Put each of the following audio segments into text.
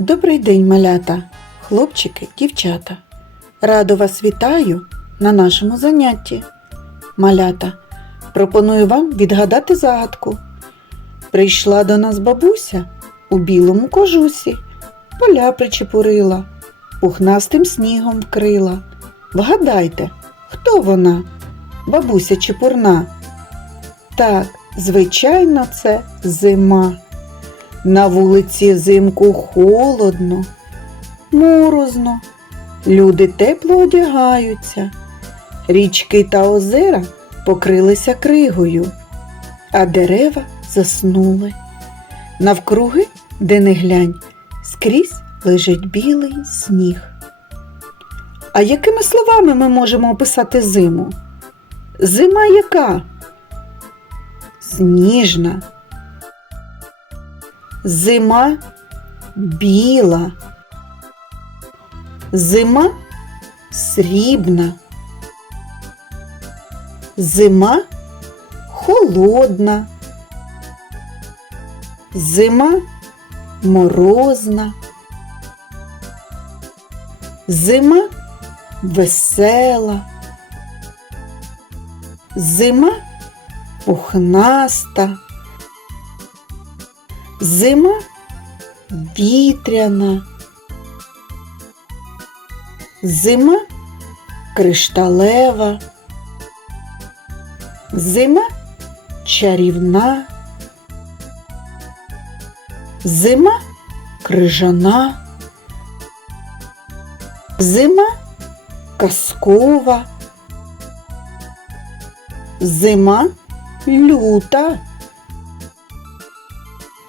Добрий день, малята, хлопчики, дівчата. Радо вас вітаю на нашому занятті. Малята, пропоную вам відгадати загадку. Прийшла до нас бабуся у білому кожусі, поля причепурила, пухнастим снігом вкрила. Вгадайте, хто вона? Бабуся чепурна. Так, звичайно, це зима. На вулиці взимку холодно, морозно, люди тепло одягаються, річки та озера покрилися кригою, а дерева заснули. Навкруги, де не глянь, скрізь лежить білий сніг. А якими словами ми можемо описати зиму? Зима яка? Сніжна. Зима біла. Зима срібна. Зима холодна. Зима морозна. Зима весела. Зима пухнаста. Зима вітряна. Зима кришталева. Зима чарівна. Зима крижана. Зима казкова. Зима люта.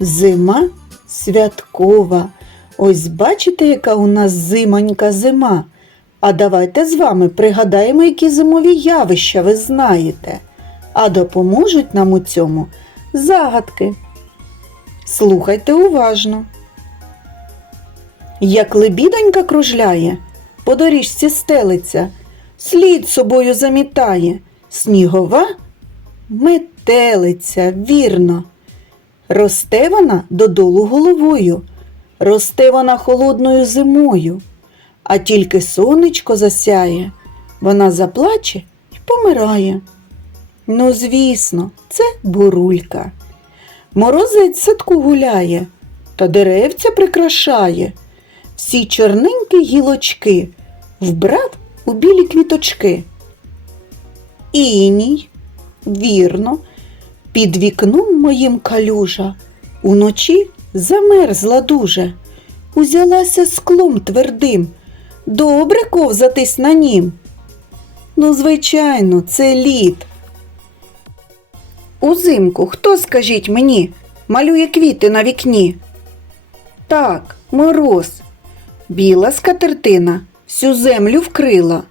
Зима святкова. Ось бачите, яка у нас зимонька зима. А давайте з вами пригадаємо, які зимові явища ви знаєте. А допоможуть нам у цьому загадки. Слухайте уважно. Як лебідонька кружляє, по доріжці стелиться, слід собою замітає, снігова метелиця, вірно. Росте вона додолу головою, росте вона холодною зимою, а тільки сонечко засяє, вона заплаче і помирає. Ну, звісно, це бурулька. Морозець садку гуляє та деревця прикрашає. Всі чорненькі гілочки вбрав у білі квіточки. Іній, вірно, під вікном моїм калюжа, уночі замерзла дуже, узялася склом твердим, добре ковзатись на нім. Ну, звичайно, це лід. Узимку хто, скажіть мені, малює квіти на вікні? Так, мороз. Біла скатертина всю землю вкрила.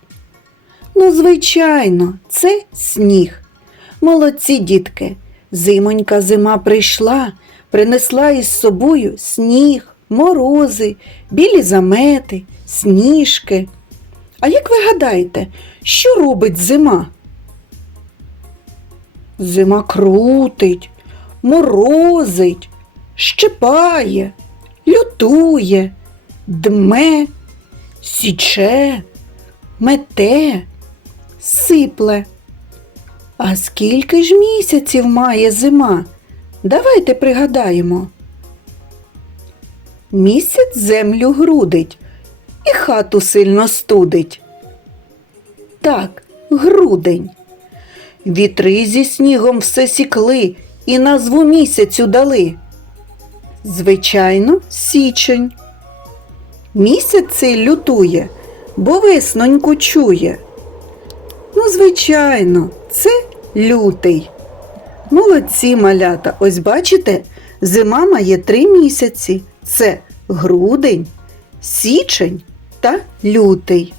Ну, звичайно, це сніг. Молодці, дітки, зимонька зима прийшла, принесла із собою сніг, морози, білі замети, сніжки. А як ви гадаєте, що робить зима? Зима крутить, морозить, щипає, лютує, дме, січе, мете, сипле. А скільки ж місяців має зима? Давайте пригадаємо. Місяць землю грудить і хату сильно студить. Так, грудень. Вітри зі снігом все сікли і назву місяцю дали. Звичайно, січень. Місяць цей лютує, бо весноньку чує. Ну, звичайно, це лютий. Молодці малята. Ось бачите, зима має три місяці. Це грудень, січень та лютий.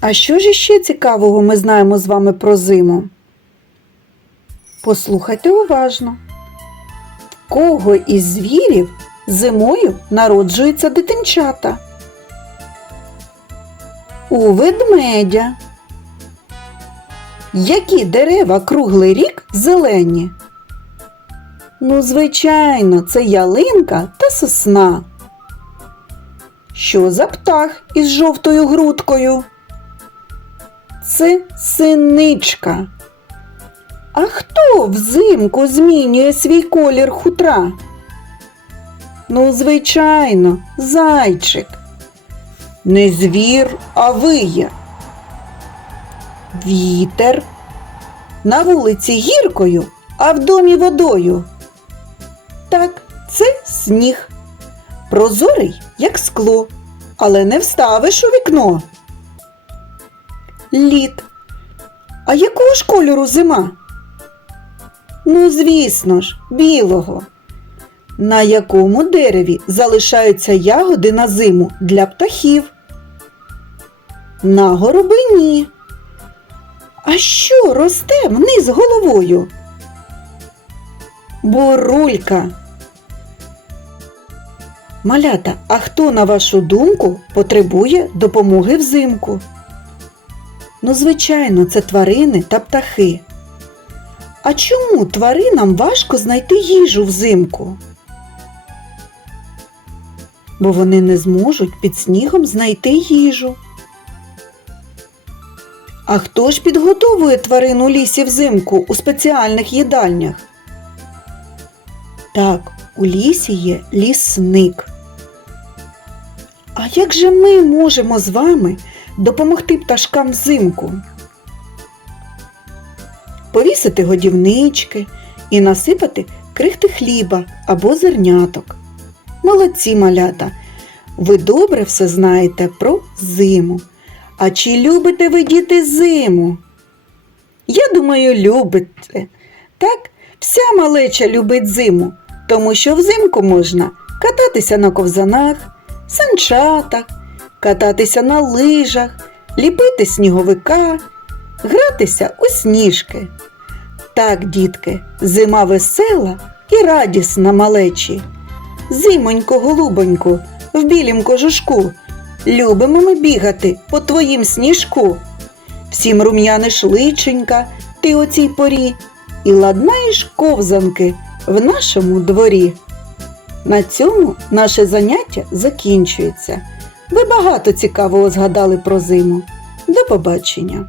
А що ж іще цікавого ми знаємо з вами про зиму? Послухайте уважно. Кого із звірів зимою народжуються дитинчата? У ведмедя. Які дерева круглий рік зелені? Ну, звичайно, це ялинка та сосна. Що за птах із жовтою грудкою? Це синичка. А хто взимку змінює свій колір хутра? Ну, звичайно, зайчик. Не звір, а виє. Вітер. На вулиці гіркою, а в домі водою. Так, це сніг. Прозорий, як скло, але не вставиш у вікно. Лід. А якого ж кольору зима? Ну, звісно ж, білого. На якому дереві залишаються ягоди на зиму для птахів? На горобині. А що росте вниз головою? Бурулька. Малята, а хто, на вашу думку, потребує допомоги взимку? Ну, звичайно, це тварини та птахи. А чому тваринам важко знайти їжу взимку? Бо вони не зможуть під снігом знайти їжу. А хто ж підготовує тварин у лісі взимку у спеціальних їдальнях? Так, у лісі є лісник. А як же ми можемо з вами допомогти пташкам взимку? Повісити годівнички і насипати крихти хліба або зерняток. Молодці малята! Ви добре все знаєте про зиму. А чи любите ви діти зиму? Я думаю, любите. Так, вся малеча любить зиму, тому що взимку можна кататися на ковзанах, санчатах, кататися на лижах, ліпити сніговика, гратися у сніжки. Так, дітки, зима весела і радісна малечі. Зимонько, голубонько, в білім кожушку. Любимо ми бігати по твоїм сніжку. Всім рум'яниш личенька ти о цій порі і ладнаєш ковзанки в нашому дворі. На цьому наше заняття закінчується. Ви багато цікавого згадали про зиму. До побачення!